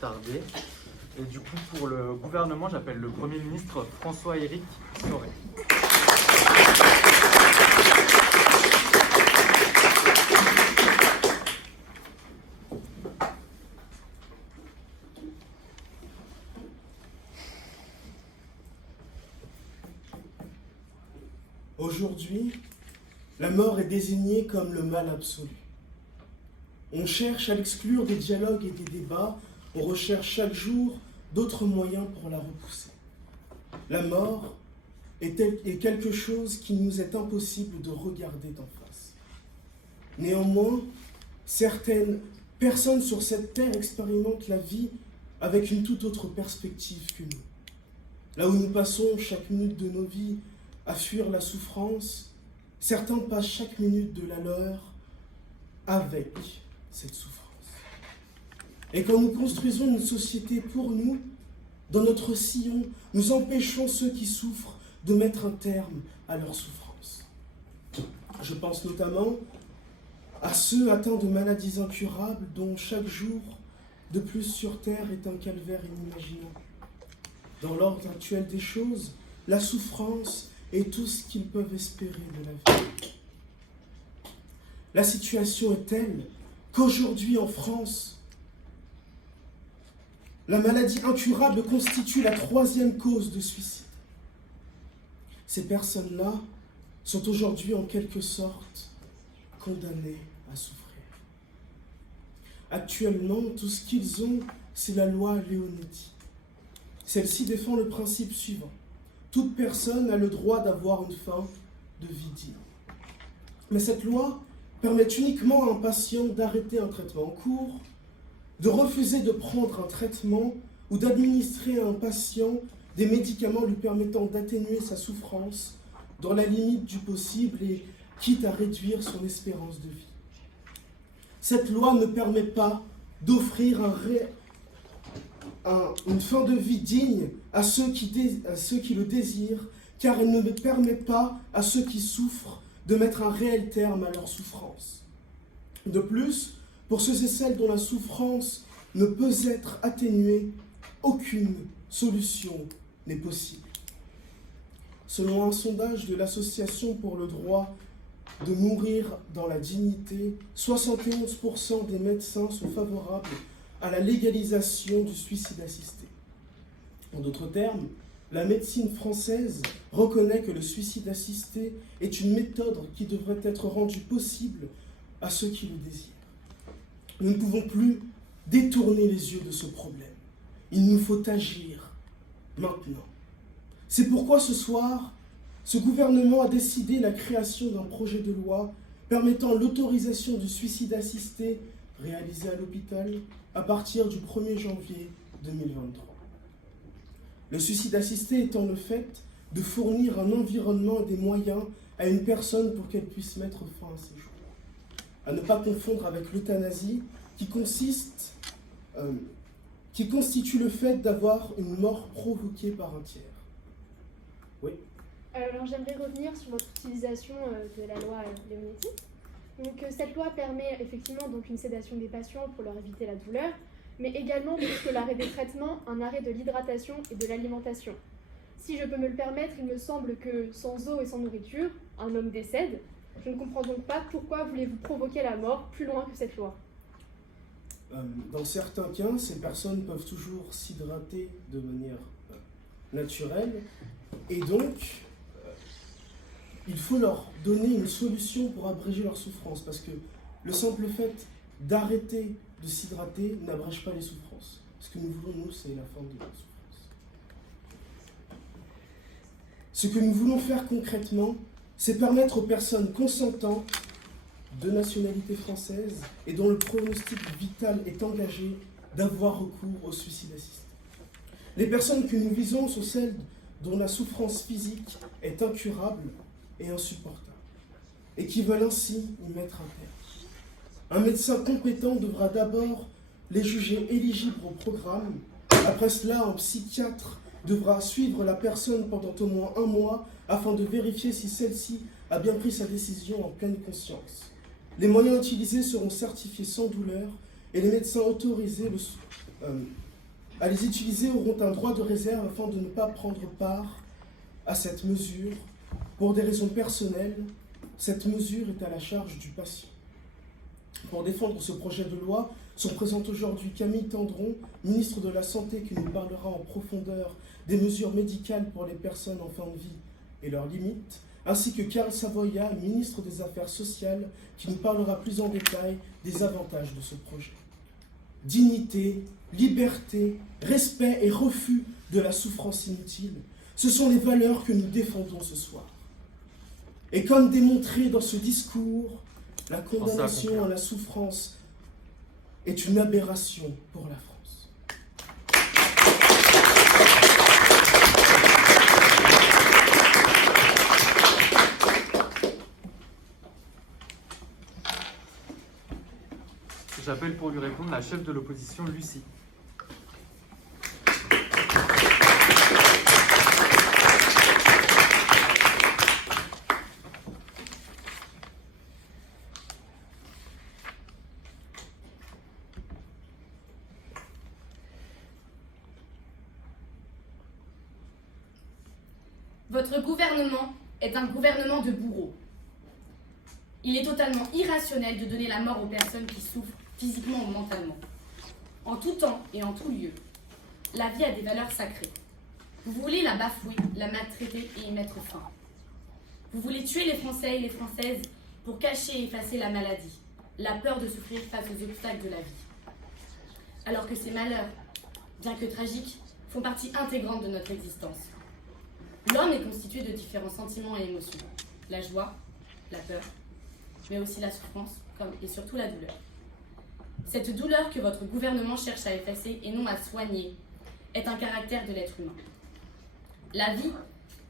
Tarder. Et du coup, pour le gouvernement, j'appelle le Premier ministre François-Éric Sorel. Aujourd'hui, la mort est désignée comme le mal absolu. On cherche à l'exclure des dialogues et des débats, on recherche chaque jour d'autres moyens pour la repousser. La mort est quelque chose qui nous est impossible de regarder d'en face. Néanmoins, certaines personnes sur cette terre expérimentent la vie avec une toute autre perspective que nous. Là où nous passons chaque minute de nos vies à fuir la souffrance, certains passent chaque minute de la leur avec cette souffrance. Et quand nous construisons une société pour nous, dans notre sillon, nous empêchons ceux qui souffrent de mettre un terme à leur souffrance. Je pense notamment à ceux atteints de maladies incurables dont chaque jour de plus sur Terre est un calvaire inimaginable. Dans l'ordre actuel des choses, la souffrance est tout ce qu'ils peuvent espérer de la vie. La situation est telle qu'aujourd'hui en France, la maladie incurable constitue la 3e cause de suicide. Ces personnes-là sont aujourd'hui en quelque sorte condamnées à souffrir. Actuellement, tout ce qu'ils ont, c'est la loi Leonetti. Celle-ci défend le principe suivant. Toute personne a le droit d'avoir une fin de vie digne. Mais cette loi permet uniquement à un patient d'arrêter un traitement en cours, de refuser de prendre un traitement ou d'administrer à un patient des médicaments lui permettant d'atténuer sa souffrance dans la limite du possible et quitte à réduire son espérance de vie. Cette loi ne permet pas d'offrir une fin de vie digne à ceux qui le désirent, car elle ne permet pas à ceux qui souffrent de mettre un réel terme à leur souffrance. De plus, pour ceux et celles dont la souffrance ne peut être atténuée, aucune solution n'est possible. Selon un sondage de l'Association pour le droit de mourir dans la dignité, 71% des médecins sont favorables à la légalisation du suicide assisté. En d'autres termes, la médecine française reconnaît que le suicide assisté est une méthode qui devrait être rendue possible à ceux qui le désirent. Nous ne pouvons plus détourner les yeux de ce problème. Il nous faut agir maintenant. C'est pourquoi ce soir, ce gouvernement a décidé la création d'un projet de loi permettant l'autorisation du suicide assisté réalisé à l'hôpital à partir du 1er janvier 2023. Le suicide assisté étant le fait de fournir un environnement et des moyens à une personne pour qu'elle puisse mettre fin à ses jours. À ne pas confondre avec l'euthanasie qui constitue le fait d'avoir une mort provoquée par un tiers. Oui. Alors j'aimerais revenir sur votre utilisation de la loi Leonetti. Donc cette loi permet effectivement donc une sédation des patients pour leur éviter la douleur, mais également plus que l'arrêt des traitements, un arrêt de l'hydratation et de l'alimentation. Si je peux me le permettre, il me semble que sans eau et sans nourriture, un homme décède. Je ne comprends donc pas pourquoi voulez-vous provoquer la mort plus loin que cette loi. Dans certains cas, ces personnes peuvent toujours s'hydrater de manière naturelle, et donc il faut leur donner une solution pour abréger leur souffrance, parce que le simple fait d'arrêter de s'hydrater n'abrège pas les souffrances. Ce que nous voulons, nous, c'est la fin de la souffrance. Ce que nous voulons faire concrètement, c'est permettre aux personnes consentantes de nationalité française et dont le pronostic vital est engagé d'avoir recours au suicide assisté. Les personnes que nous visons sont celles dont la souffrance physique est incurable et insupportable, et qui veulent ainsi y mettre un terme. Un médecin compétent devra d'abord les juger éligibles au programme. Après cela, un psychiatre devra suivre la personne pendant au moins 1 mois afin de vérifier si celle-ci a bien pris sa décision en pleine conscience. Les moyens utilisés seront certifiés sans douleur et les médecins autorisés à les utiliser auront un droit de réserve afin de ne pas prendre part à cette mesure. Pour des raisons personnelles, cette mesure est à la charge du patient. Pour défendre ce projet de loi, sont présentes aujourd'hui Camille Tendron, ministre de la Santé, qui nous parlera en profondeur des mesures médicales pour les personnes en fin de vie et leurs limites, ainsi que Karl Savoya, ministre des Affaires sociales, qui nous parlera plus en détail des avantages de ce projet. Dignité, liberté, respect et refus de la souffrance inutile, ce sont les valeurs que nous défendons ce soir. Et comme démontré dans ce discours, la condamnation à la souffrance est une aberration pour la France. J'appelle pour lui répondre la chef de l'opposition, Lucie. Votre gouvernement est un gouvernement de bourreaux. Il est totalement irrationnel de donner la mort aux personnes qui souffrent physiquement ou mentalement. En tout temps et en tout lieu, la vie a des valeurs sacrées. Vous voulez la bafouer, la maltraiter et y mettre fin. Vous voulez tuer les Français et les Françaises pour cacher et effacer la maladie, la peur de souffrir face aux obstacles de la vie. Alors que ces malheurs, bien que tragiques, font partie intégrante de notre existence. L'homme est constitué de différents sentiments et émotions. La joie, la peur, mais aussi la souffrance, et surtout la douleur. Cette douleur que votre gouvernement cherche à effacer et non à soigner est un caractère de l'être humain. La vie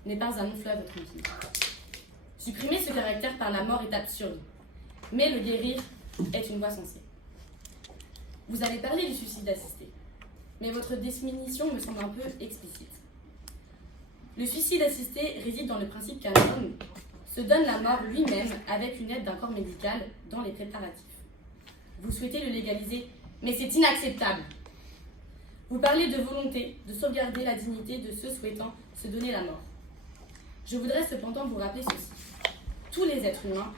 n'est pas un long fleuve tranquille. Supprimer ce caractère par la mort est absurde, mais le guérir est une voie sensée. Vous avez parlé du suicide assisté, mais votre définition me semble un peu explicite. Le suicide assisté réside dans le principe qu'un homme se donne la mort lui-même avec une aide d'un corps médical dans les préparatifs. Vous souhaitez le légaliser, mais c'est inacceptable. Vous parlez de volonté de sauvegarder la dignité de ceux souhaitant se donner la mort. Je voudrais cependant vous rappeler ceci. Tous les êtres humains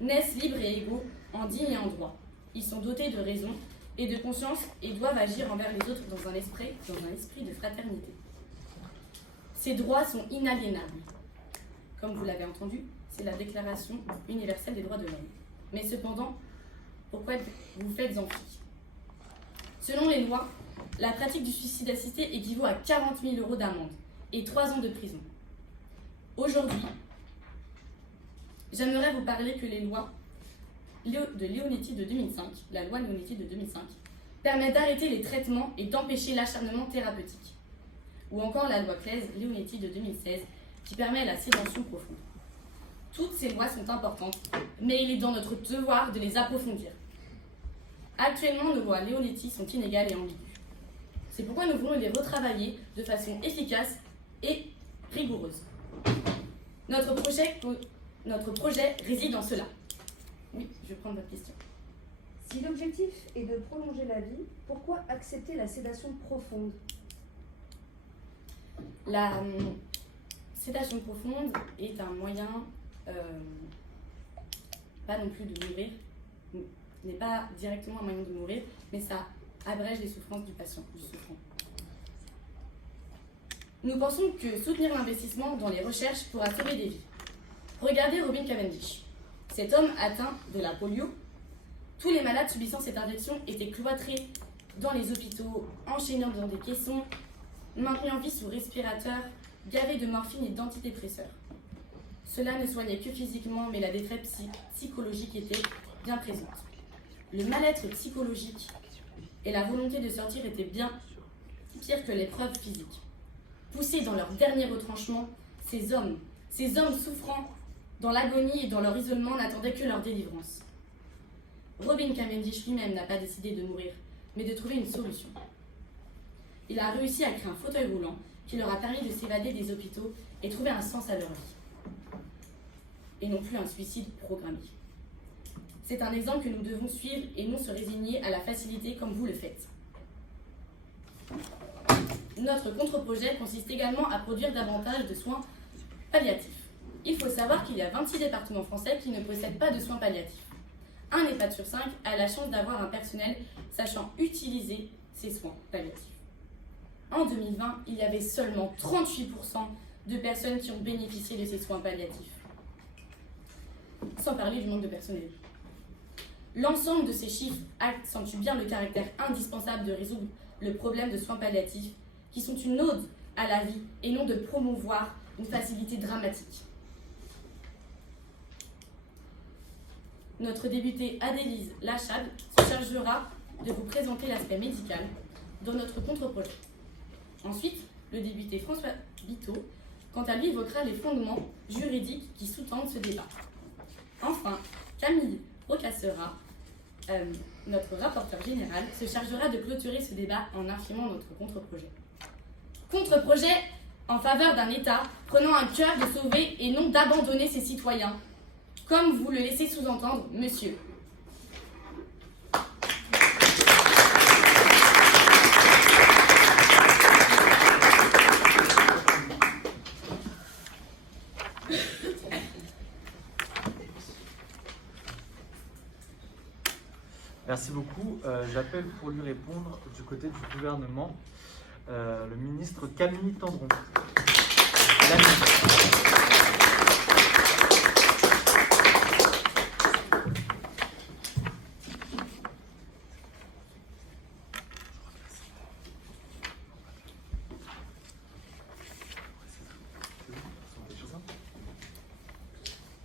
naissent libres et égaux, en dignes et en droit. Ils sont dotés de raison et de conscience et doivent agir envers les autres dans un esprit de fraternité. Ces droits sont inaliénables. Comme vous l'avez entendu, c'est la Déclaration universelle des droits de l'homme. Mais cependant, pourquoi vous faites en fi? Selon les lois, la pratique du suicide assisté équivaut à 40 000 € d'amende et 3 ans de prison. Aujourd'hui, j'aimerais vous parler que les lois de Leonetti de 2005, la loi Leonetti de 2005, permet d'arrêter les traitements et d'empêcher l'acharnement thérapeutique. Ou encore la loi Claes-Leonetti de 2016, qui permet la sédation profonde. Toutes ces lois sont importantes, mais il est dans notre devoir de les approfondir. Actuellement, nos lois Leonetti sont inégales et ambiguës. C'est pourquoi nous voulons les retravailler de façon efficace et rigoureuse. Notre projet réside dans cela. Oui, je vais prendre votre question. Si l'objectif est de prolonger la vie, pourquoi accepter la sédation profonde? La sédation profonde est un moyen, pas non plus de mourir, n'est pas directement un moyen de mourir, mais ça abrège les souffrances du patient, du souffrant. Nous pensons que soutenir l'investissement dans les recherches pourra sauver des vies. Regardez Robin Cavendish. Cet homme atteint de la polio. Tous les malades subissant cette infection étaient cloîtrés dans les hôpitaux, enchaînés dans des caissons, maintenus en vie sous respirateur, gavés de morphine et d'antidépresseurs. Cela ne soignait que physiquement, mais la détresse psychologique était bien présente. Le mal-être psychologique et la volonté de sortir étaient bien pires que l'épreuve physique. Poussés dans leur dernier retranchement, ces hommes souffrant dans l'agonie et dans leur isolement n'attendaient que leur délivrance. Robin Cavendish lui-même n'a pas décidé de mourir, mais de trouver une solution. Il a réussi à créer un fauteuil roulant qui leur a permis de s'évader des hôpitaux et trouver un sens à leur vie. Et non plus un suicide programmé. C'est un exemple que nous devons suivre et non se résigner à la facilité comme vous le faites. Notre contre-projet consiste également à produire davantage de soins palliatifs. Il faut savoir qu'il y a 26 départements français qui ne possèdent pas de soins palliatifs. Un EHPAD sur 5 a la chance d'avoir un personnel sachant utiliser ces soins palliatifs. En 2020, il y avait seulement 38% de personnes qui ont bénéficié de ces soins palliatifs. Sans parler du manque de personnel. L'ensemble de ces chiffres accentue bien le caractère indispensable de résoudre le problème de soins palliatifs, qui sont une ode à la vie et non de promouvoir une facilité dramatique. Notre députée Adélise Lachad se chargera de vous présenter l'aspect médical dans notre contre-projet. Ensuite, le député François Biteau, quant à lui, évoquera les fondements juridiques qui sous-tendent ce débat. Enfin, Camille Rocassera, notre rapporteur général, se chargera de clôturer ce débat en affirmant notre contre-projet. Contre-projet en faveur d'un État prenant un cœur de sauver et non d'abandonner ses citoyens, comme vous le laissez sous-entendre, monsieur. Merci beaucoup. J'appelle pour lui répondre du côté du gouvernement le ministre Camille Tendron. La ministre.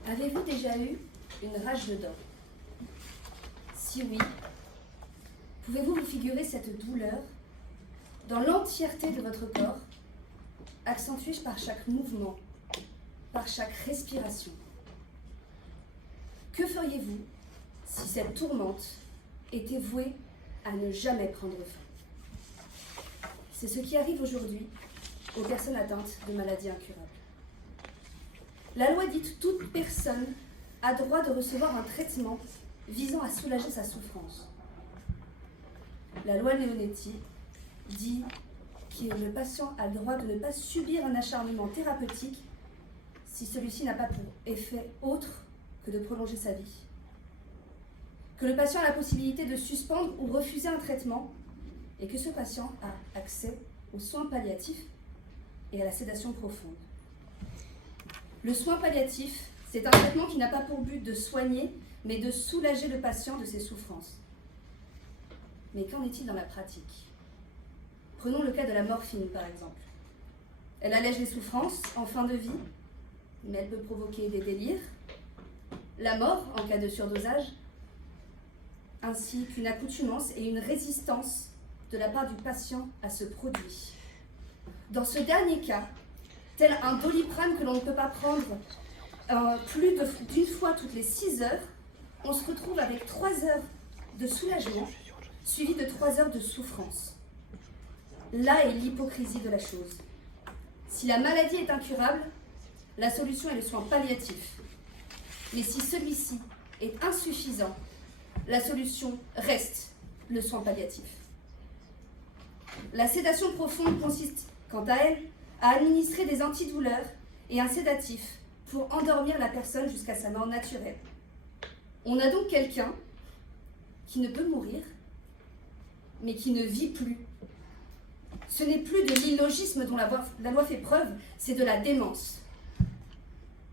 Avez-vous déjà eu une rage de dents? Si oui, pouvez-vous vous figurer cette douleur dans l'entièreté de votre corps, accentuée par chaque mouvement, par chaque respiration? Que feriez-vous si cette tourmente était vouée à ne jamais prendre fin? C'est ce qui arrive aujourd'hui aux personnes atteintes de maladies incurables. La loi dit que toute personne a droit de recevoir un traitement visant à soulager sa souffrance. La loi Leonetti dit que le patient a le droit de ne pas subir un acharnement thérapeutique si celui-ci n'a pas pour effet autre que de prolonger sa vie. Que le patient a la possibilité de suspendre ou refuser un traitement et que ce patient a accès aux soins palliatifs et à la sédation profonde. Le soin palliatif, c'est un traitement qui n'a pas pour but de soigner, mais de soulager le patient de ses souffrances. Mais qu'en est-il dans la pratique? Prenons le cas de la morphine, par exemple. Elle allège les souffrances en fin de vie, mais elle peut provoquer des délires, la mort en cas de surdosage, ainsi qu'une accoutumance et une résistance de la part du patient à ce produit. Dans ce dernier cas, tel un Doliprane que l'on ne peut pas prendre plus d'une fois toutes les 6 heures, on se retrouve avec 3 heures de soulagement, suivi de 3 heures de souffrance. Là est l'hypocrisie de la chose. Si la maladie est incurable, la solution est le soin palliatif. Mais si celui-ci est insuffisant, la solution reste le soin palliatif. La sédation profonde consiste, quant à elle, à administrer des antidouleurs et un sédatif pour endormir la personne jusqu'à sa mort naturelle. On a donc quelqu'un qui ne peut mourir, mais qui ne vit plus. Ce n'est plus de l'illogisme dont la loi fait preuve, c'est de la démence.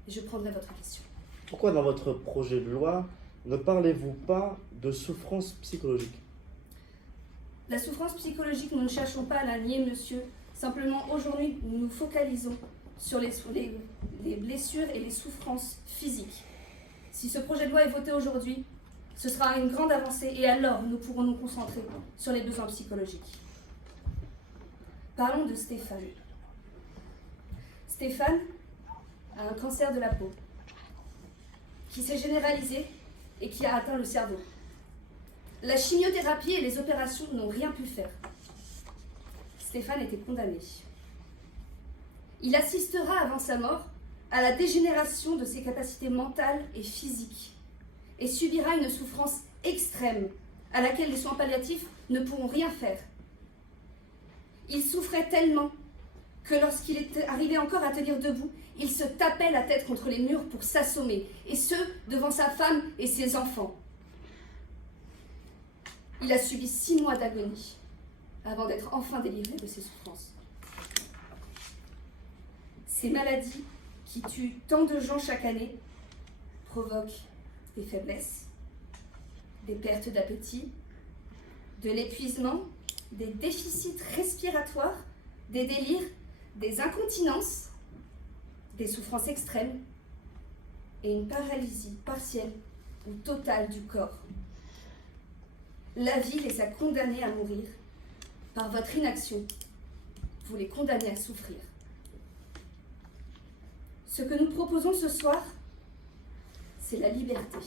Et je prendrai votre question. Pourquoi dans votre projet de loi ne parlez-vous pas de souffrance psychologique? La souffrance psychologique, nous ne cherchons pas à la nier, monsieur. Simplement, aujourd'hui, nous nous focalisons sur les blessures et les souffrances physiques. Si ce projet de loi est voté aujourd'hui, ce sera une grande avancée et alors nous pourrons nous concentrer sur les besoins psychologiques. Parlons de Stéphane. Stéphane a un cancer de la peau qui s'est généralisé et qui a atteint le cerveau. La chimiothérapie et les opérations n'ont rien pu faire. Stéphane était condamné. Il assistera avant sa mort à la dégénération de ses capacités mentales et physiques et subira une souffrance extrême à laquelle les soins palliatifs ne pourront rien faire. Il souffrait tellement que lorsqu'il était arrivé encore à tenir debout, il se tapait la tête contre les murs pour s'assommer, et ce, devant sa femme et ses enfants. Il a subi 6 mois d'agonie avant d'être enfin délivré de ses souffrances. Ces maladies qui tuent tant de gens chaque année provoquent des faiblesses, des pertes d'appétit, de l'épuisement, des déficits respiratoires, des délires, des incontinences, des souffrances extrêmes et une paralysie partielle ou totale du corps. La vie les a condamnés à mourir. Par votre inaction, vous les condamnez à souffrir. Ce que nous proposons ce soir, c'est la liberté.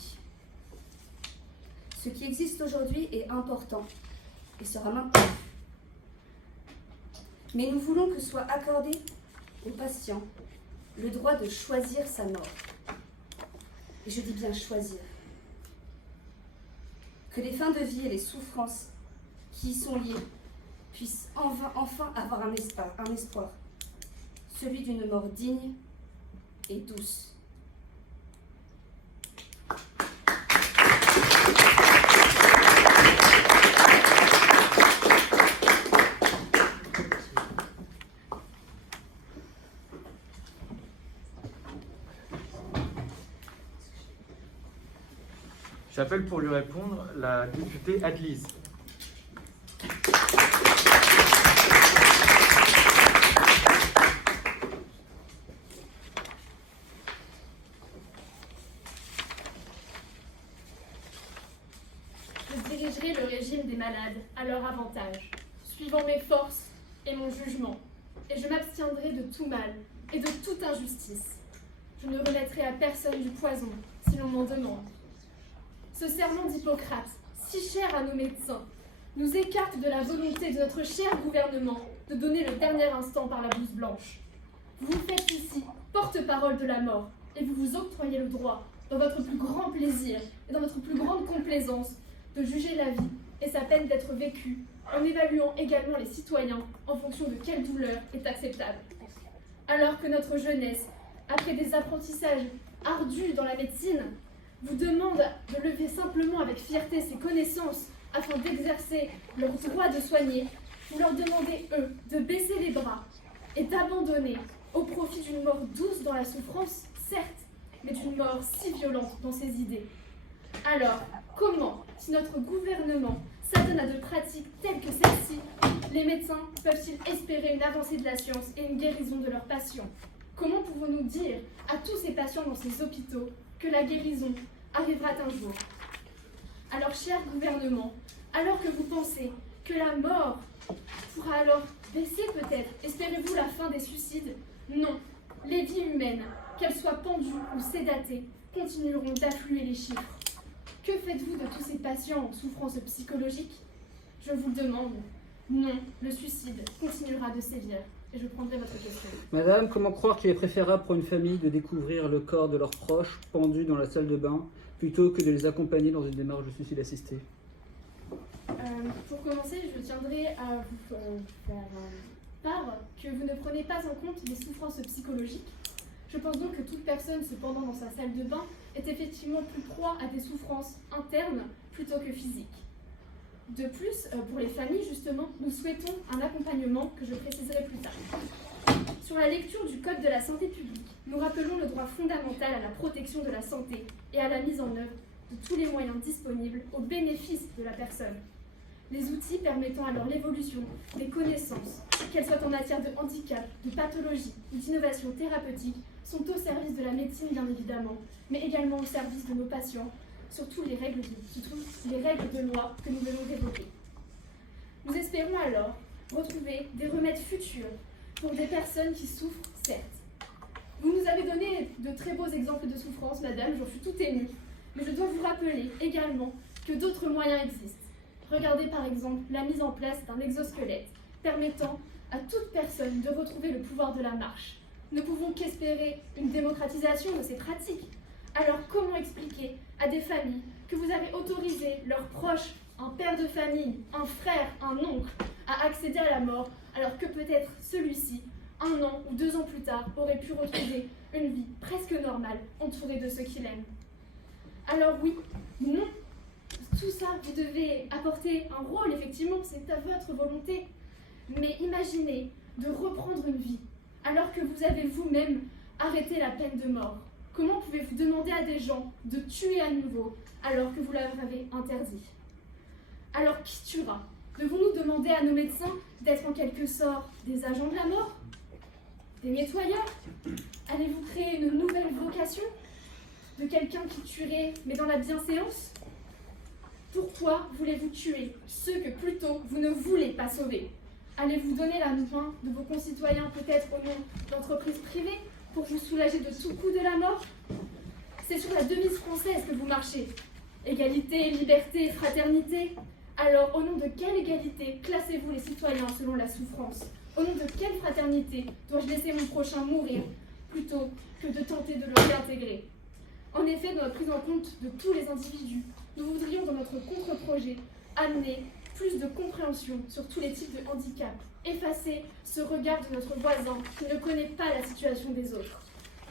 Ce qui existe aujourd'hui est important et sera maintenu. Mais nous voulons que soit accordé aux patients le droit de choisir sa mort. Et je dis bien choisir. Que les fins de vie et les souffrances qui y sont liées puissent enfin avoir un espoir, celui d'une mort digne et douce. J'appelle pour lui répondre la députée Adelise. Je dirigerai le régime des malades à leur avantage, suivant mes forces et mon jugement, et je m'abstiendrai de tout mal et de toute injustice. Je ne remettrai à personne du poison si l'on m'en demande. Ce serment d'Hippocrate, si cher à nos médecins, nous écarte de la volonté de notre cher gouvernement de donner le dernier instant par la blouse blanche. Vous vous faites ici porte-parole de la mort, et vous vous octroyez le droit, dans votre plus grand plaisir et dans votre plus grande complaisance, de juger la vie et sa peine d'être vécue, en évaluant également les citoyens en fonction de quelle douleur est acceptable. Alors que notre jeunesse, après des apprentissages ardus dans la médecine, vous demande de lever simplement avec fierté ses connaissances afin d'exercer leur droit de soigner, vous leur demandez, eux, de baisser les bras et d'abandonner au profit d'une mort douce dans la souffrance, certes, mais d'une mort si violente dans ses idées. Alors, comment, si notre gouvernement s'adonne à de pratiques telles que celle-ci, les médecins peuvent-ils espérer une avancée de la science et une guérison de leurs patients? Comment pouvons-nous dire à tous ces patients dans ces hôpitaux que la guérison arrivera un jour? Alors, cher gouvernement, alors que vous pensez que la mort pourra alors baisser peut-être, espérez-vous la fin des suicides? Non, les vies humaines, qu'elles soient pendues ou sédatées, continueront d'affluer les chiffres. Que faites-vous de tous ces patients en souffrance psychologique? Je vous le demande. Non, le suicide continuera de sévir. Et je prendrai votre question. Madame, comment croire qu'il est préférable pour une famille de découvrir le corps de leurs proches pendus dans la salle de bain plutôt que de les accompagner dans une démarche de suicide assisté? Pour commencer, je tiendrai à vous faire part que vous ne prenez pas en compte les souffrances psychologiques. Je pense donc que toute personne se pendant dans sa salle de bain est effectivement plus proie à des souffrances internes plutôt que physiques. De plus, pour les familles, justement, nous souhaitons un accompagnement que je préciserai plus tard. Sur la lecture du Code de la santé publique, nous rappelons le droit fondamental à la protection de la santé et à la mise en œuvre de tous les moyens disponibles au bénéfice de la personne. Les outils permettant alors l'évolution des connaissances, qu'elles soient en matière de handicap, de pathologie ou d'innovation thérapeutique, sont au service de la médecine bien évidemment, mais également au service de nos patients, surtout les règles de loi que nous venons d'évoquer. Nous espérons alors retrouver des remèdes futurs pour des personnes qui souffrent, certes. Vous nous avez donné de très beaux exemples de souffrance, madame, j'en suis tout émue, mais je dois vous rappeler également que d'autres moyens existent. Regardez par exemple la mise en place d'un exosquelette permettant à toute personne de retrouver le pouvoir de la marche. Nous ne pouvons qu'espérer une démocratisation de ces pratiques. Alors comment expliquer à des familles que vous avez autorisé leurs proches, un père de famille, un frère, un oncle, à accéder à la mort alors que peut-être celui-ci, 1 an ou 2 ans plus tard, aurait pu retrouver une vie presque normale, entourée de ceux qu'il aime. Alors oui, non, tout ça, vous devez apporter un rôle, effectivement, c'est à votre volonté. Mais imaginez de reprendre une vie, alors que vous avez vous-même arrêté la peine de mort. Comment pouvez-vous demander à des gens de tuer à nouveau, alors que vous leur avez interdit? Alors qui tuera? Devons-nous demander à nos médecins d'être en quelque sorte des agents de la mort? Des nettoyeurs? Allez-vous créer une nouvelle vocation? De quelqu'un qui tuerait, mais dans la bienséance? Pourquoi voulez-vous tuer ceux que plutôt vous ne voulez pas sauver? Allez-vous donner la main de vos concitoyens peut-être au nom d'entreprises privées pour vous soulager de tout coup de la mort? C'est sur la devise française que vous marchez. Égalité, liberté, fraternité. Alors, au nom de quelle égalité classez-vous les citoyens selon la souffrance? Au nom de quelle fraternité dois-je laisser mon prochain mourir plutôt que de tenter de le réintégrer? En effet, dans la prise en compte de tous les individus, nous voudrions dans notre contre-projet amener plus de compréhension sur tous les types de handicap, effacer ce regard de notre voisin qui ne connaît pas la situation des autres.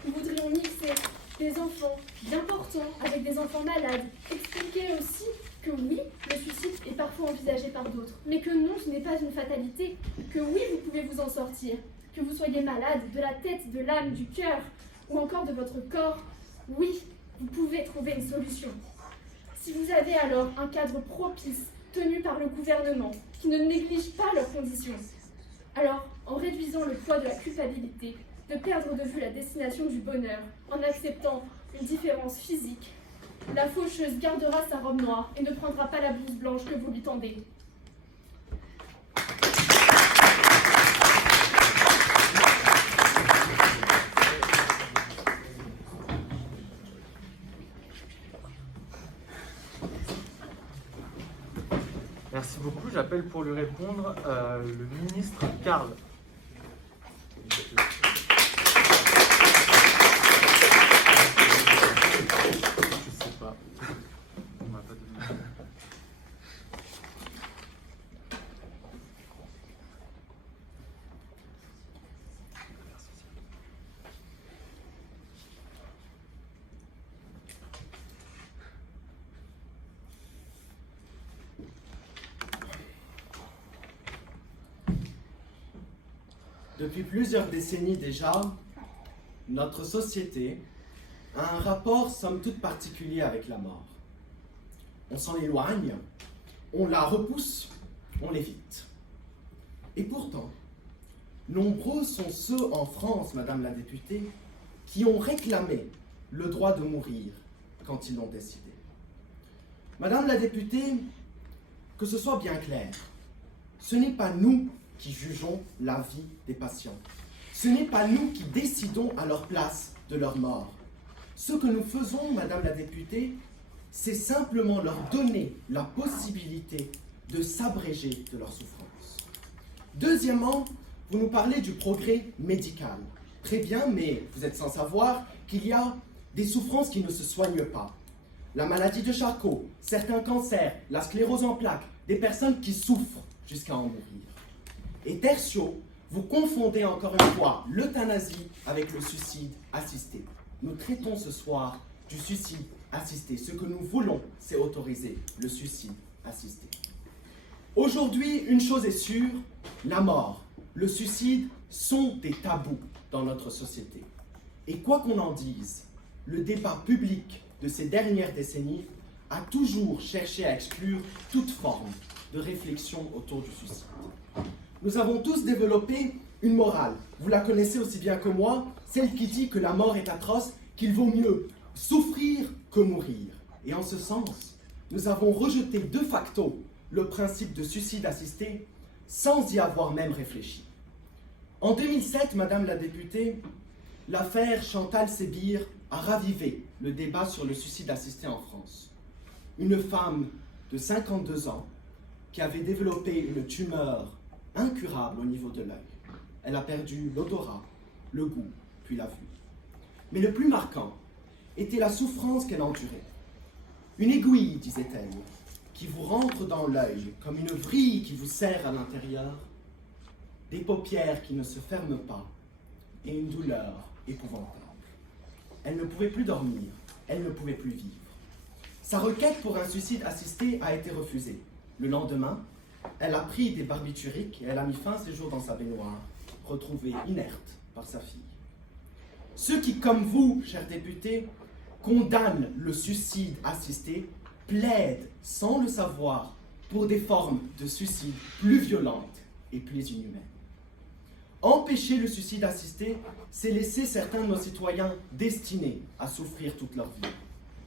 Nous voudrions mixer des enfants bien portants avec des enfants malades, expliquer aussi que oui, le suicide est parfois envisagé par d'autres, mais que non, ce n'est pas une fatalité, que oui, vous pouvez vous en sortir, que vous soyez malade de la tête, de l'âme, du cœur, ou encore de votre corps, oui, vous pouvez trouver une solution. Si vous avez alors un cadre propice tenu par le gouvernement, qui ne néglige pas leurs conditions, alors, en réduisant le poids de la culpabilité, de perdre de vue la destination du bonheur, en acceptant une différence physique, la faucheuse gardera sa robe noire et ne prendra pas la blouse blanche que vous lui tendez. Merci beaucoup. J'appelle pour lui répondre le ministre Karl. Je sais pas. On m'a pas donné. Depuis plusieurs décennies déjà, notre société a un rapport somme toute particulier avec la mort. On s'en éloigne, on la repousse, on l'évite. Et pourtant, nombreux sont ceux en France, Madame la députée, qui ont réclamé le droit de mourir quand ils l'ont décidé. Madame la députée, que ce soit bien clair, ce n'est pas nous qui jugeons la vie des patients. Ce n'est pas nous qui décidons à leur place de leur mort. Ce que nous faisons, Madame la députée, c'est simplement leur donner la possibilité de s'abréger de leur souffrance. Deuxièmement, vous nous parlez du progrès médical. Très bien, mais vous êtes sans savoir qu'il y a des souffrances qui ne se soignent pas. La maladie de Charcot, certains cancers, la sclérose en plaques, des personnes qui souffrent jusqu'à en mourir. Et tertio, vous confondez encore une fois l'euthanasie avec le suicide assisté. Nous traitons ce soir du suicide assisté. Ce que nous voulons, c'est autoriser le suicide assisté. Aujourd'hui, une chose est sûre, la mort, le suicide sont des tabous dans notre société. Et quoi qu'on en dise, le débat public de ces dernières décennies a toujours cherché à exclure toute forme de réflexion autour du suicide. Nous avons tous développé une morale. Vous la connaissez aussi bien que moi, celle qui dit que la mort est atroce, qu'il vaut mieux souffrir que mourir. Et en ce sens, nous avons rejeté de facto le principe de suicide assisté sans y avoir même réfléchi. En 2007, Madame la députée, l'affaire Chantal Sébir a ravivé le débat sur le suicide assisté en France. Une femme de 52 ans qui avait développé une tumeur incurable au niveau de l'œil. Elle a perdu l'odorat, le goût, puis la vue. Mais le plus marquant était la souffrance qu'elle endurait. Une aiguille, disait-elle, qui vous rentre dans l'œil, comme une vrille qui vous serre à l'intérieur. des paupières qui ne se ferment pas et une douleur épouvantable. Elle ne pouvait plus dormir, elle ne pouvait plus vivre. Sa requête pour un suicide assisté a été refusée. Le lendemain, elle a pris des barbituriques et elle a mis fin à ses jours dans sa baignoire, retrouvée inerte par sa fille. Ceux qui, comme vous, chers députés, condamnent le suicide assisté, plaident, sans le savoir, pour des formes de suicide plus violentes et plus inhumaines. Empêcher le suicide assisté, c'est laisser certains de nos citoyens destinés à souffrir toute leur vie.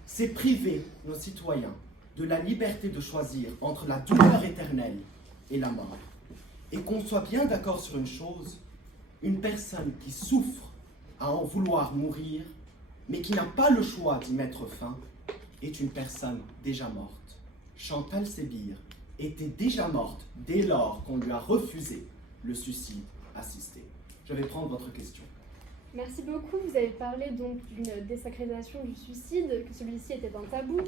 C'est priver nos citoyens de la liberté de choisir entre la douleur éternelle et la mort. Et qu'on soit bien d'accord sur une chose, une personne qui souffre à en vouloir mourir, mais qui n'a pas le choix d'y mettre fin, est une personne déjà morte. Chantal Sébir était déjà morte dès lors qu'on lui a refusé le suicide assisté. Je vais prendre votre question. Merci beaucoup. Vous avez parlé donc d'une désacralisation du suicide, que celui-ci était un tabou.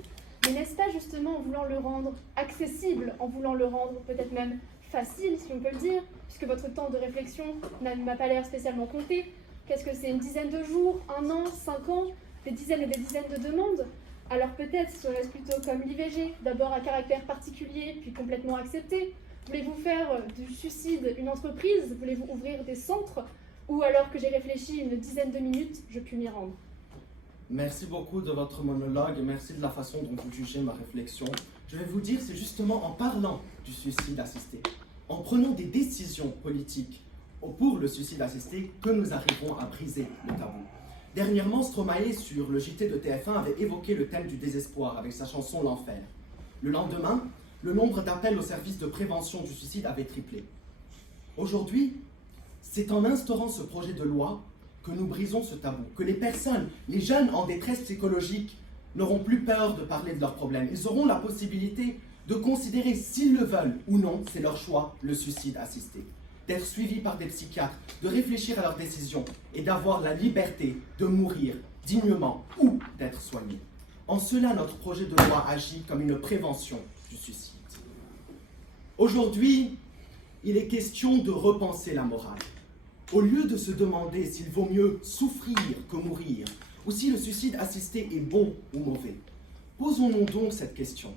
Mais n'est-ce pas justement en voulant le rendre accessible, en voulant le rendre peut-être même facile, si on peut le dire, puisque votre temps de réflexion ne m'a pas l'air spécialement compté. Qu'est-ce que c'est, une dizaine de jours, 1 an, 5 ans, des dizaines et des dizaines de demandes? Alors peut-être serait-ce plutôt comme l'IVG, d'abord à caractère particulier, puis complètement accepté. Voulez-vous faire du suicide une entreprise? Voulez-vous ouvrir des centres? Ou alors que j'ai réfléchi une dizaine de minutes, je puis m'y rendre? Merci beaucoup de votre monologue et merci de la façon dont vous jugez ma réflexion. Je vais vous dire, c'est justement en parlant du suicide assisté, en prenant des décisions politiques pour le suicide assisté, que nous arrivons à briser le tabou. Dernièrement, Stromae, sur le JT de TF1, avait évoqué le thème du désespoir avec sa chanson L'Enfer. Le lendemain, le nombre d'appels au service de prévention du suicide avait triplé. Aujourd'hui, c'est en instaurant ce projet de loi que nous brisons ce tabou, que les personnes, les jeunes en détresse psychologique, n'auront plus peur de parler de leurs problèmes. Ils auront la possibilité de considérer, s'ils le veulent ou non, c'est leur choix, le suicide assisté. D'être suivis par des psychiatres, de réfléchir à leurs décisions et d'avoir la liberté de mourir dignement ou d'être soignés. En cela, notre projet de loi agit comme une prévention du suicide. Aujourd'hui, il est question de repenser la morale. Au lieu de se demander s'il vaut mieux souffrir que mourir, ou si le suicide assisté est bon ou mauvais, posons-nous donc cette question.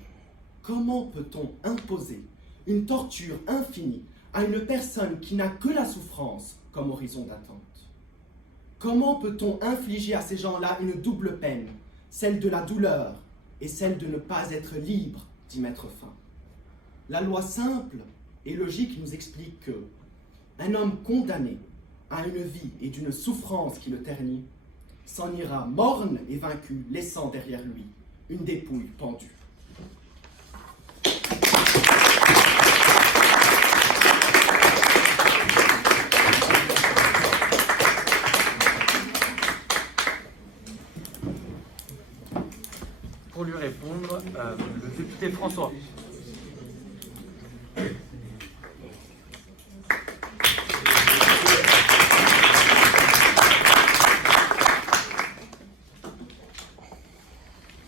Comment peut-on imposer une torture infinie à une personne qui n'a que la souffrance comme horizon d'attente? Comment peut-on infliger à ces gens-là une double peine, celle de la douleur et celle de ne pas être libre d'y mettre fin? La loi simple et logique nous explique que un homme condamné à une vie et d'une souffrance qui le ternit s'en ira morne et vaincu, laissant derrière lui une dépouille pendue. Pour lui répondre, le député François.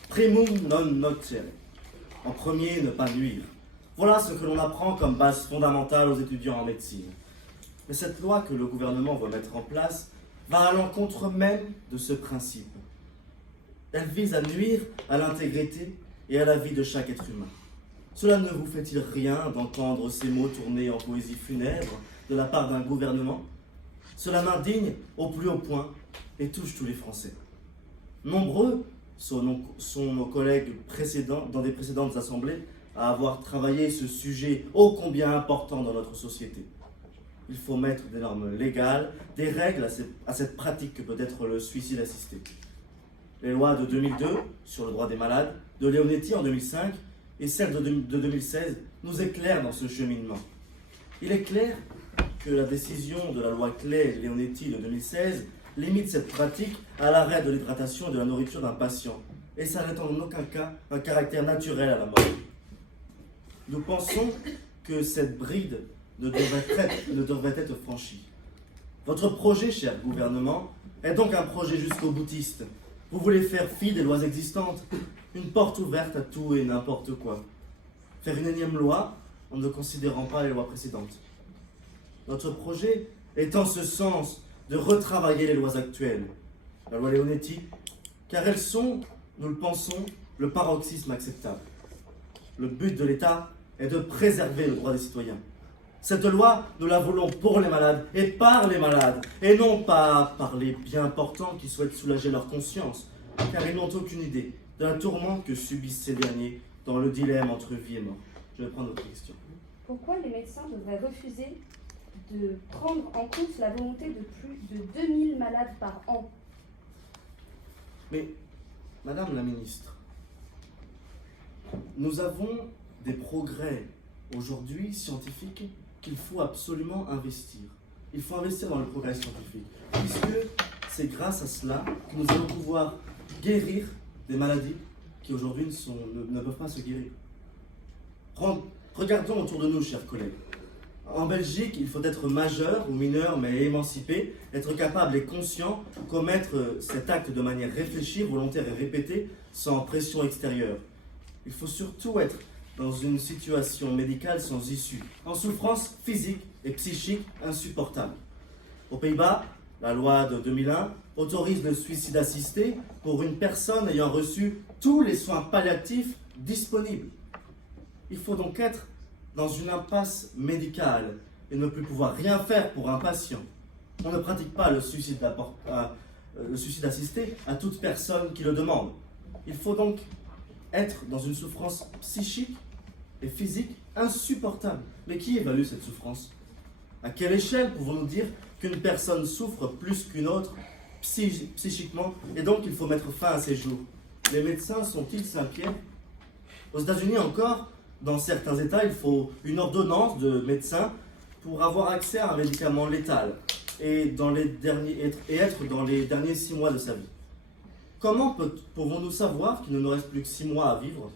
Primum non nocere. En premier, ne pas nuire. Voilà ce que l'on apprend comme base fondamentale aux étudiants en médecine. Mais cette loi que le gouvernement veut mettre en place va à l'encontre même de ce principe. Elle vise à nuire à l'intégrité et à la vie de chaque être humain. Cela ne vous fait-il rien d'entendre ces mots tournés en poésie funèbre de la part d'un gouvernement? Cela m'indigne au plus haut point et touche tous les Français. Nombreux sont nos collègues précédents, dans des précédentes assemblées, à avoir travaillé ce sujet ô combien important dans notre société. Il faut mettre des normes légales, des règles à cette pratique que peut être le suicide assisté. Les lois de 2002 sur le droit des malades, de Leonetti en 2005 et celle de 2016 nous éclairent dans ce cheminement. Il est clair que la décision de la loi Clay-Leonetti de 2016 limite cette pratique à l'arrêt de l'hydratation et de la nourriture d'un patient, et ça n'est en aucun cas un caractère naturel à la mort. Nous pensons que cette bride ne devrait être franchie. Votre projet, cher gouvernement, est donc un projet jusqu'au boutiste. Vous voulez faire fi des lois existantes, une porte ouverte à tout et n'importe quoi. Faire une énième loi en ne considérant pas les lois précédentes. Notre projet est en ce sens de retravailler les lois actuelles, la loi Leonetti, car elles sont, nous le pensons, le paroxysme acceptable. Le but de l'État est de préserver le droit des citoyens. Cette loi, nous la voulons pour les malades et par les malades, et non pas par les bien portants qui souhaitent soulager leur conscience, car ils n'ont aucune idée d'un tourment que subissent ces derniers dans le dilemme entre vie et mort. Je vais prendre votre question. Pourquoi les médecins devraient refuser de prendre en compte la volonté de plus de 2000 malades par an? Mais, Madame la Ministre, nous avons des progrès aujourd'hui scientifiques qu'il faut absolument investir. Il faut investir dans le progrès scientifique, puisque c'est grâce à cela que nous allons pouvoir guérir des maladies qui aujourd'hui ne peuvent pas se guérir. Regardons autour de nous, chers collègues. En Belgique, il faut être majeur ou mineur, mais émancipé, être capable et conscient, commettre cet acte de manière réfléchie, volontaire et répétée, sans pression extérieure. Il faut surtout être dans une situation médicale sans issue, en souffrance physique et psychique insupportable. Aux Pays-Bas, la loi de 2001 autorise le suicide assisté pour une personne ayant reçu tous les soins palliatifs disponibles. Il faut donc être dans une impasse médicale et ne plus pouvoir rien faire pour un patient. On ne pratique pas le suicide assisté à toute personne qui le demande. Il faut donc être dans une souffrance psychique et physique insupportable. Mais qui évalue cette souffrance? À quelle échelle pouvons-nous dire qu'une personne souffre plus qu'une autre psychiquement et donc il faut mettre fin à ses jours? Les médecins sont-ils Saint-Pierre? Aux États-Unis encore, dans certains États, il faut une ordonnance de médecin pour avoir accès à un médicament létal et être dans les derniers 6 mois de sa vie. Comment pouvons-nous savoir qu'il ne nous reste plus que 6 mois à vivre?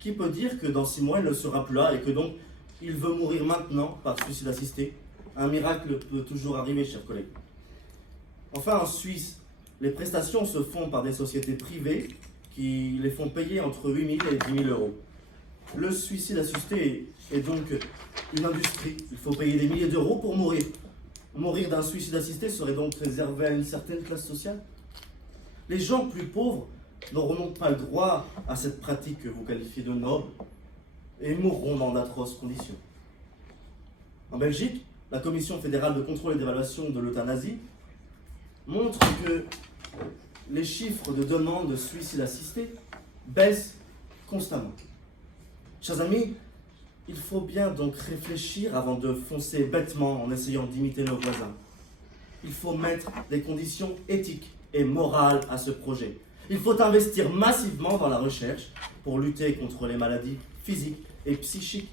Qui peut dire que dans 6 mois, il ne sera plus là et que donc il veut mourir maintenant par suicide assisté? Un miracle peut toujours arriver, chers collègues. Enfin, en Suisse, les prestations se font par des sociétés privées qui les font payer entre 8 000 et 10 000 euros. Le suicide assisté est donc une industrie. Il faut payer des milliers d'euros pour mourir. Mourir d'un suicide assisté serait donc réservé à une certaine classe sociale. Les gens plus pauvres n'auront donc pas le droit à cette pratique que vous qualifiez de noble et mourront dans d'atroces conditions. En Belgique, la Commission fédérale de contrôle et d'évaluation de l'euthanasie montre que les chiffres de demandes de suicide assisté baissent constamment. Chers amis, il faut bien donc réfléchir avant de foncer bêtement en essayant d'imiter nos voisins. Il faut mettre des conditions éthiques et morales à ce projet. Il faut investir massivement dans la recherche pour lutter contre les maladies physiques et psychiques,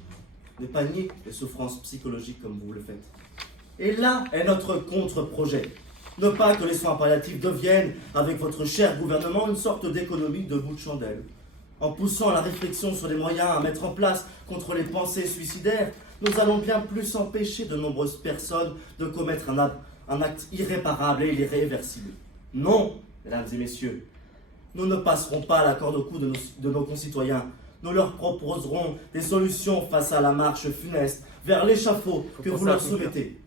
ne pas nier les souffrances psychologiques comme vous le faites. Et là est notre contre-projet. Ne pas que les soins palliatifs deviennent, avec votre cher gouvernement, une sorte d'économie de bout de chandelle. En poussant la réflexion sur les moyens à mettre en place contre les pensées suicidaires, nous allons bien plus empêcher de nombreuses personnes de commettre un acte irréparable et irréversible. Non, mesdames et messieurs, nous ne passerons pas la corde au cou de nos concitoyens. Nous leur proposerons des solutions face à la marche funeste vers l'échafaud que vous leur soumettez.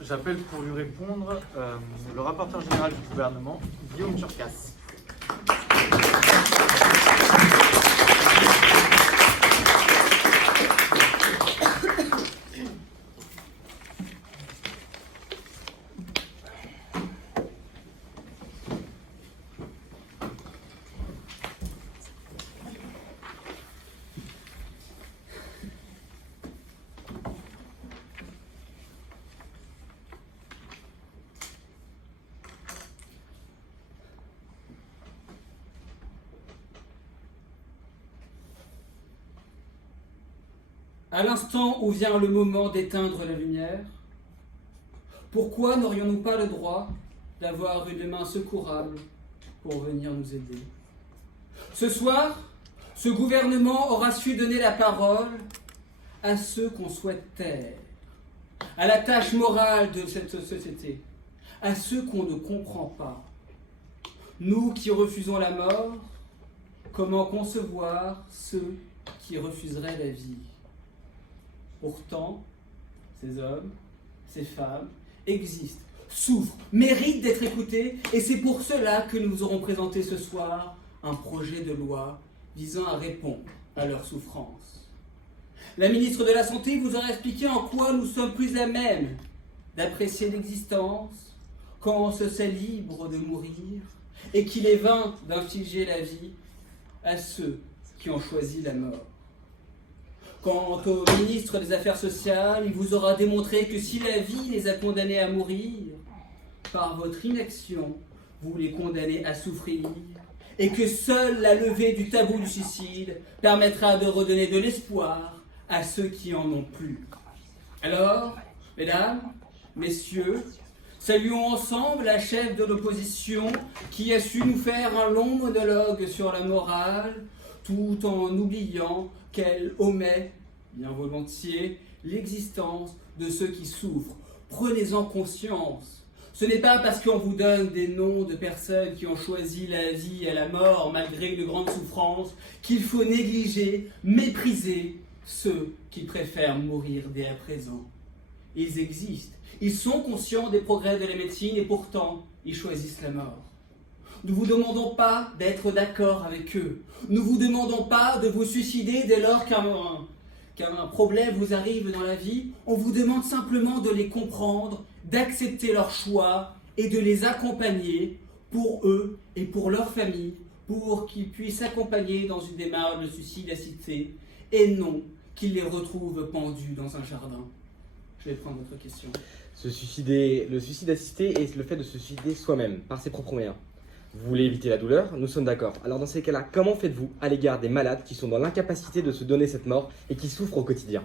J'appelle pour lui répondre le rapporteur général du gouvernement, Guillaume Turcas. À l'instant où vient le moment d'éteindre la lumière, pourquoi n'aurions-nous pas le droit d'avoir une main secourable pour venir nous aider? Ce soir, ce gouvernement aura su donner la parole à ceux qu'on souhaite taire. à la tâche morale de cette société, à ceux qu'on ne comprend pas. Nous qui refusons la mort, comment concevoir ceux qui refuseraient la vie? Pourtant, ces hommes, ces femmes existent, souffrent, méritent d'être écoutés, et c'est pour cela que nous vous aurons présenté ce soir un projet de loi visant à répondre à leurs souffrances. La ministre de la Santé vous aura expliqué en quoi nous sommes plus à même d'apprécier l'existence quand on se sait libre de mourir et qu'il est vain d'infliger la vie à ceux qui ont choisi la mort. Quant au ministre des Affaires sociales, il vous aura démontré que si la vie les a condamnés à mourir, par votre inaction, vous les condamnez à souffrir, et que seule la levée du tabou du suicide permettra de redonner de l'espoir à ceux qui en ont plus. Alors, mesdames, messieurs, saluons ensemble la chef de l'opposition qui a su nous faire un long monologue sur la morale, tout en oubliant qu'elle omet, bien volontiers, l'existence de ceux qui souffrent. Prenez-en conscience. Ce n'est pas parce qu'on vous donne des noms de personnes qui ont choisi la vie et la mort malgré de grandes souffrances qu'il faut négliger, mépriser ceux qui préfèrent mourir dès à présent. Ils existent, ils sont conscients des progrès de la médecine et pourtant ils choisissent la mort. Nous ne vous demandons pas d'être d'accord avec eux. Nous ne vous demandons pas de vous suicider dès lors qu'un problème vous arrive dans la vie. On vous demande simplement de les comprendre, d'accepter leurs choix et de les accompagner pour eux et pour leur famille, pour qu'ils puissent s'accompagner dans une démarche de suicide assisté et non qu'ils les retrouvent pendus dans un jardin. Je vais prendre votre question. Le suicide assisté est le fait de se suicider soi-même, par ses propres moyens. Vous voulez éviter la douleur, nous sommes d'accord. Alors dans ces cas-là, comment faites-vous à l'égard des malades qui sont dans l'incapacité de se donner cette mort et qui souffrent au quotidien?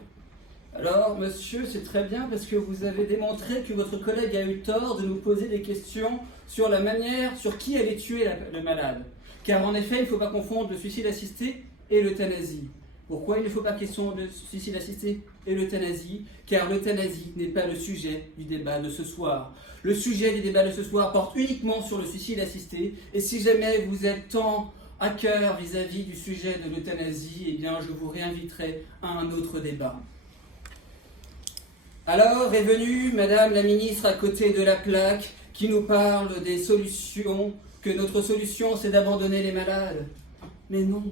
Alors, monsieur, c'est très bien parce que vous avez démontré que votre collègue a eu tort de nous poser des questions sur la manière, sur qui allait tuer le malade. Car en effet, il ne faut pas confondre le suicide assisté et l'euthanasie. Pourquoi il ne faut pas question de suicide assisté et l'euthanasie? Car l'euthanasie n'est pas le sujet du débat de ce soir. Le sujet du débat de ce soir porte uniquement sur le suicide assisté. Et si jamais vous êtes tant à cœur vis-à-vis du sujet de l'euthanasie, eh bien je vous réinviterai à un autre débat. Alors est venue Madame la Ministre à côté de la plaque qui nous parle des solutions, que notre solution c'est d'abandonner les malades. Mais non,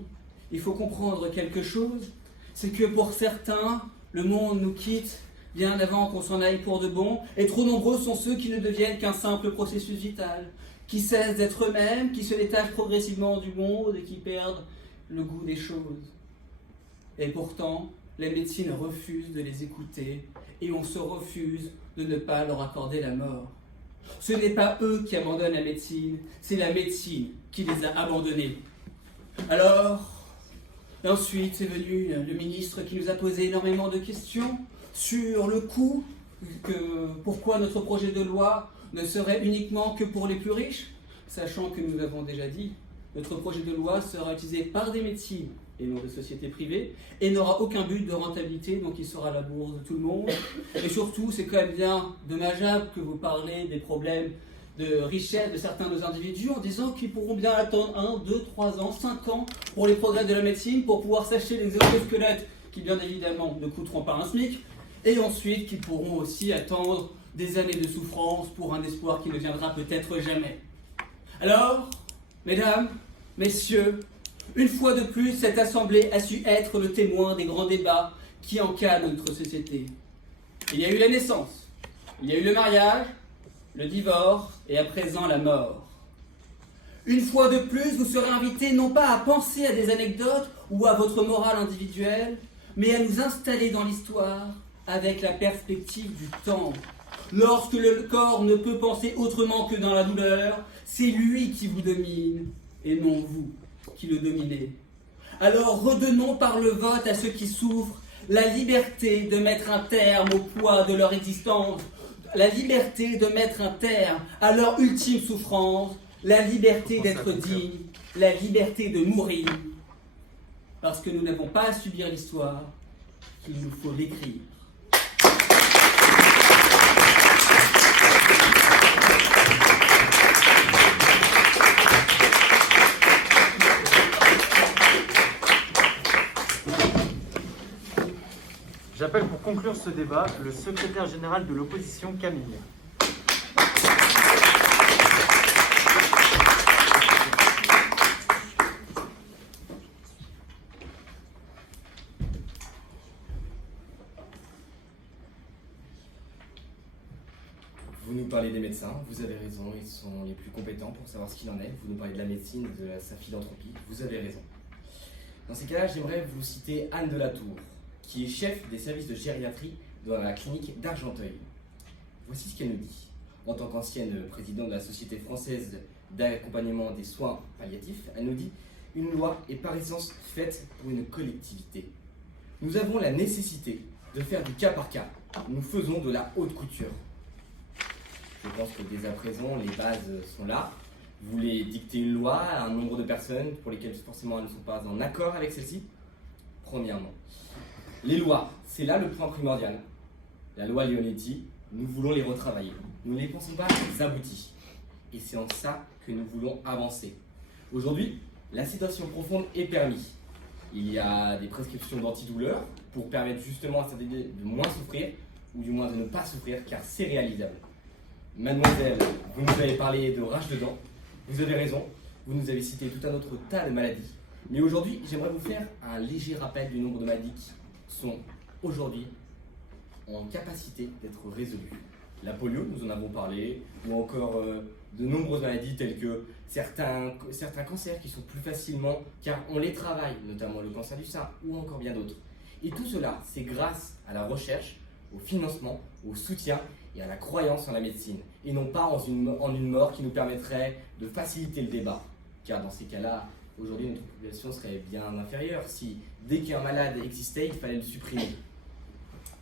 il faut comprendre quelque chose, c'est que pour certains, le monde nous quitte bien avant qu'on s'en aille pour de bon, et trop nombreux sont ceux qui ne deviennent qu'un simple processus vital, qui cessent d'être eux-mêmes, qui se détachent progressivement du monde et qui perdent le goût des choses. Et pourtant, la médecine refuse de les écouter, et on se refuse de ne pas leur accorder la mort. Ce n'est pas eux qui abandonnent la médecine, c'est la médecine qui les a abandonnés. Alors, ensuite, c'est venu le ministre qui nous a posé énormément de questions sur le coût, pourquoi notre projet de loi ne serait uniquement que pour les plus riches, sachant que nous avons déjà dit, notre projet de loi sera utilisé par des médecines et non des sociétés privées, et n'aura aucun but de rentabilité, donc il sera à la bourse de tout le monde. Et surtout, c'est quand même bien dommageable que vous parlez des problèmes de richesse de certains de nos individus en disant qu'ils pourront bien attendre 1, 2, 3 ans, 5 ans pour les progrès de la médecine, pour pouvoir s'acheter des exosquelettes qui bien évidemment ne coûteront pas un SMIC, et ensuite qu'ils pourront aussi attendre des années de souffrance pour un espoir qui ne viendra peut-être jamais. Alors, mesdames, messieurs, une fois de plus, cette assemblée a su être le témoin des grands débats qui encadrent notre société. Il y a eu la naissance, il y a eu le mariage, le divorce et à présent la mort. Une fois de plus, vous serez invités non pas à penser à des anecdotes ou à votre morale individuelle, mais à nous installer dans l'histoire avec la perspective du temps. Lorsque le corps ne peut penser autrement que dans la douleur, c'est lui qui vous domine et non vous qui le dominez. Alors redonnons par le vote à ceux qui souffrent la liberté de mettre un terme au poids de leur existence, la liberté de mettre un terme à leur ultime souffrance, la liberté d'être digne, la liberté de mourir. Parce que nous n'avons pas à subir l'histoire, qu'il nous faut l'écrire. J'appelle pour conclure ce débat le secrétaire général de l'opposition, Camille. Vous nous parlez des médecins, vous avez raison, ils sont les plus compétents pour savoir ce qu'il en est. Vous nous parlez de la médecine, de sa philanthropie, vous avez raison. Dans ces cas-là, j'aimerais vous citer Anne de la Tour, qui est chef des services de gériatrie dans la clinique d'Argenteuil. Voici ce qu'elle nous dit. En tant qu'ancienne présidente de la Société française d'accompagnement des soins palliatifs, elle nous dit « Une loi est par essence faite pour une collectivité. Nous avons la nécessité de faire du cas par cas. Nous faisons de la haute couture. » Je pense que dès à présent, les bases sont là. Vous voulez dicter une loi à un nombre de personnes pour lesquelles forcément elles ne sont pas en accord avec celle-ci. Premièrement, les lois, c'est là le point primordial. La loi Leonetti, nous voulons les retravailler. Nous ne les pensons pas abouties. Et c'est en ça que nous voulons avancer. Aujourd'hui, la sédation profonde est permise. Il y a des prescriptions d'antidouleurs pour permettre justement à certains de moins souffrir, ou du moins de ne pas souffrir, car c'est réalisable. Mademoiselle, vous nous avez parlé de rage de dents. Vous avez raison, vous nous avez cité tout un autre tas de maladies. Mais aujourd'hui, j'aimerais vous faire un léger rappel du nombre de maladies qui sont aujourd'hui en capacité d'être résolues. La polio, nous en avons parlé, ou encore de nombreuses maladies telles que certains cancers qui sont plus facilement, car on les travaille, notamment le cancer du sein, ou encore bien d'autres. Et tout cela, c'est grâce à la recherche, au financement, au soutien et à la croyance en la médecine, et non pas en une mort qui nous permettrait de faciliter le débat. Car dans ces cas-là, aujourd'hui, notre population serait bien inférieure si, dès qu'un malade existait, il fallait le supprimer.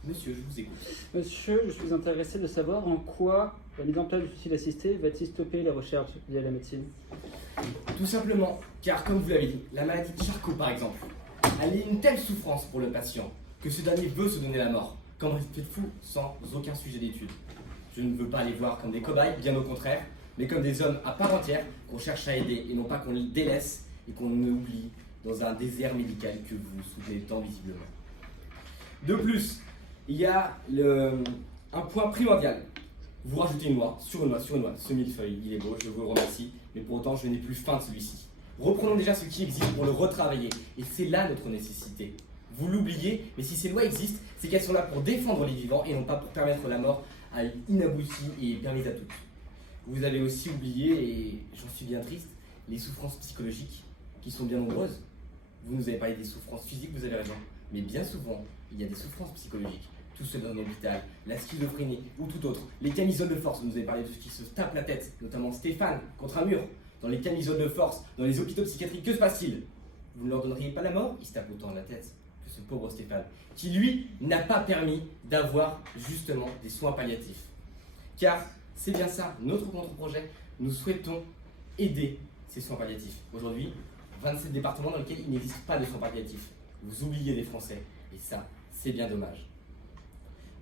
Monsieur, je vous écoute. Monsieur, je suis intéressé de savoir en quoi la mise en place du suicide assisté va-t-il stopper les recherches liées à la médecine. Tout simplement, car comme vous l'avez dit, la maladie de Charcot par exemple, elle est une telle souffrance pour le patient que ce dernier veut se donner la mort, comme rester fou sans aucun sujet d'étude. Je ne veux pas les voir comme des cobayes, bien au contraire, mais comme des hommes à part entière qu'on cherche à aider et non pas qu'on les délaisse et qu'on oublie dans un désert médical que vous soutenez tant visiblement. De plus, il y a un point primordial. Vous rajoutez une loi, sur une loi, sur une loi. Ce millefeuille, il est beau, je vous le remercie, mais pour autant, je n'ai plus faim de celui-ci. Reprenons déjà ce qui existe pour le retravailler, et c'est là notre nécessité. Vous l'oubliez, mais si ces lois existent, c'est qu'elles sont là pour défendre les vivants et non pas pour permettre la mort à inaboutie et permise à toutes. Vous avez aussi oublié, et j'en suis bien triste, les souffrances psychologiques, qui sont bien nombreuses. Vous nous avez parlé des souffrances physiques, vous avez raison, mais bien souvent, il y a des souffrances psychologiques. Tout seul dans un hôpital, la schizophrénie ou tout autre, les camisoles de force, vous nous avez parlé de ceux qui se tapent la tête, notamment Stéphane, contre un mur, dans les camisoles de force, dans les hôpitaux psychiatriques, que se passe-t-il? Vous ne leur donneriez pas la mort? Il se tape autant la tête que ce pauvre Stéphane, qui lui n'a pas permis d'avoir justement des soins palliatifs. Car c'est bien ça, notre contre-projet, nous souhaitons aider ces soins palliatifs. Aujourd'hui, 27 départements dans lesquels il n'existe pas de soins palliatifs. Vous oubliez des Français, et ça, c'est bien dommage.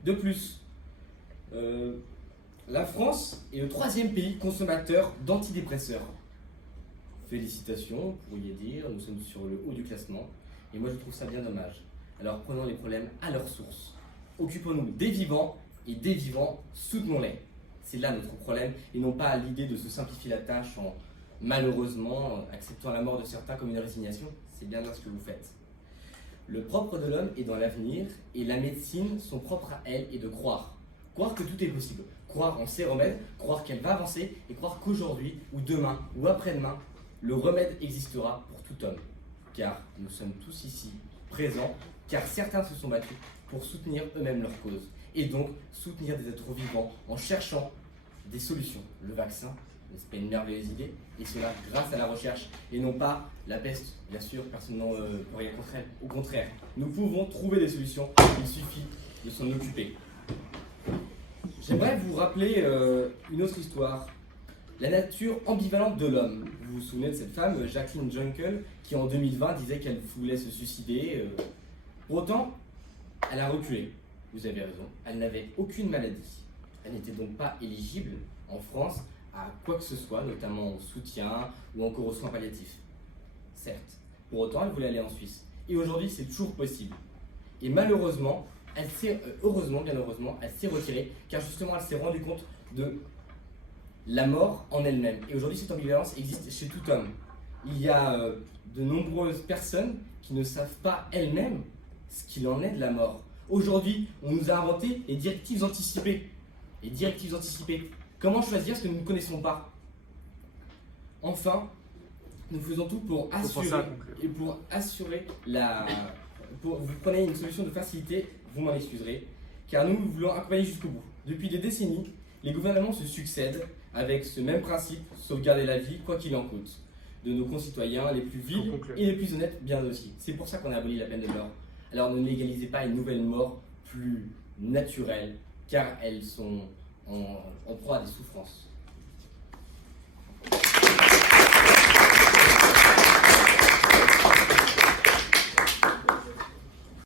De plus, la France est le 3e pays consommateur d'antidépresseurs. Félicitations, vous pourriez dire, nous sommes sur le haut du classement, et moi je trouve ça bien dommage. Alors prenons les problèmes à leur source. Occupons-nous des vivants, et des vivants, soutenons-les. C'est là notre problème, et non pas l'idée de se simplifier la tâche en, malheureusement, acceptant la mort de certains comme une résignation. C'est bien là ce que vous faites. Le propre de l'homme est dans l'avenir, et la médecine, son propre à elle, est de croire. Croire que tout est possible. Croire en ses remèdes, croire qu'elle va avancer, et croire qu'aujourd'hui, ou demain, ou après-demain, le remède existera pour tout homme. Car nous sommes tous ici présents, car certains se sont battus pour soutenir eux-mêmes leur cause, et donc soutenir des êtres vivants en cherchant des solutions. Le vaccin, n'est-ce pas une merveilleuse idée, et cela grâce à la recherche, et non pas la peste. Bien sûr, personne n'en peut rien contre elle. Au contraire, nous pouvons trouver des solutions, il suffit de s'en occuper. J'aimerais vous rappeler une autre histoire. La nature ambivalente de l'homme. Vous vous souvenez de cette femme, Jacqueline Junkel, qui en 2020 disait qu'elle voulait se suicider. Pour autant, elle a reculé. Vous avez raison, elle n'avait aucune maladie. Elle n'était donc pas éligible en France à quoi que ce soit, notamment au soutien ou encore aux soins palliatifs. Certes, pour autant, elle voulait aller en Suisse. Et aujourd'hui, c'est toujours possible. Et malheureusement, elle s'est, heureusement, bien heureusement, elle s'est retirée, car justement, elle s'est rendue compte de la mort en elle-même. Et aujourd'hui, cette ambivalence existe chez tout homme. Il y a de nombreuses personnes qui ne savent pas elles-mêmes ce qu'il en est de la mort. Aujourd'hui, on nous a inventé les directives anticipées. Les directives anticipées. Comment choisir ce que nous ne connaissons pas? Enfin, nous faisons tout pour assurer vous prenez une solution de facilité, vous m'en excuserez, car nous voulons accompagner jusqu'au bout. Depuis des décennies, les gouvernements se succèdent avec ce même principe, sauvegarder la vie, quoi qu'il en coûte, de nos concitoyens les plus vils et les plus honnêtes, bien aussi. C'est pour ça qu'on a aboli la peine de mort. Alors ne légalisez pas une nouvelle mort plus naturelle, car elles sont en proie à des souffrances.